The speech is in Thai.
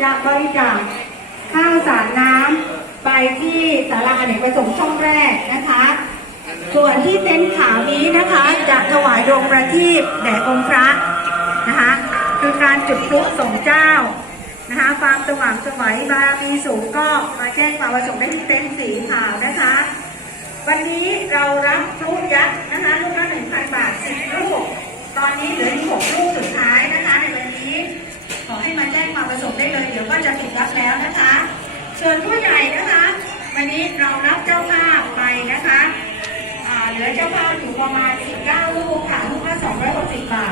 จะบริจาคข้าวสารน้ำไปที่ศาลาอเนกประสงค์ช่องแรกนะคะ ส่วนที่เต็นท์ขาวนี้นะคะจะถวายดวงประทีปแด่องค์พระนะคะ คือการจุดพลุส่งเจ้านะคะความสว่างสวัยบารมีสูงก็มาแจ้งความประสงค์ได้ที่เต็นท์สีขาวนะคะ วันนี้เรารับพลุยักษ์นะคะลูกละหนึ่งพันบาทสิบลูก ตอนนี้เหลืออีกหกลูกสุดท้ายนะคะในวันนี้ ขอให้ มาแจ้งความประสงค์ได้เลย เดี๋ยวก็จะถูกรับแล้วนะคะ ส่วนผู้ใหญ่นะคะ วันนี้เรารับเจ้าภาพไปนะคะเหลือเจ้าภาพอยู่ประมาณ 19 ลูกค่ะลูกละ260 บาท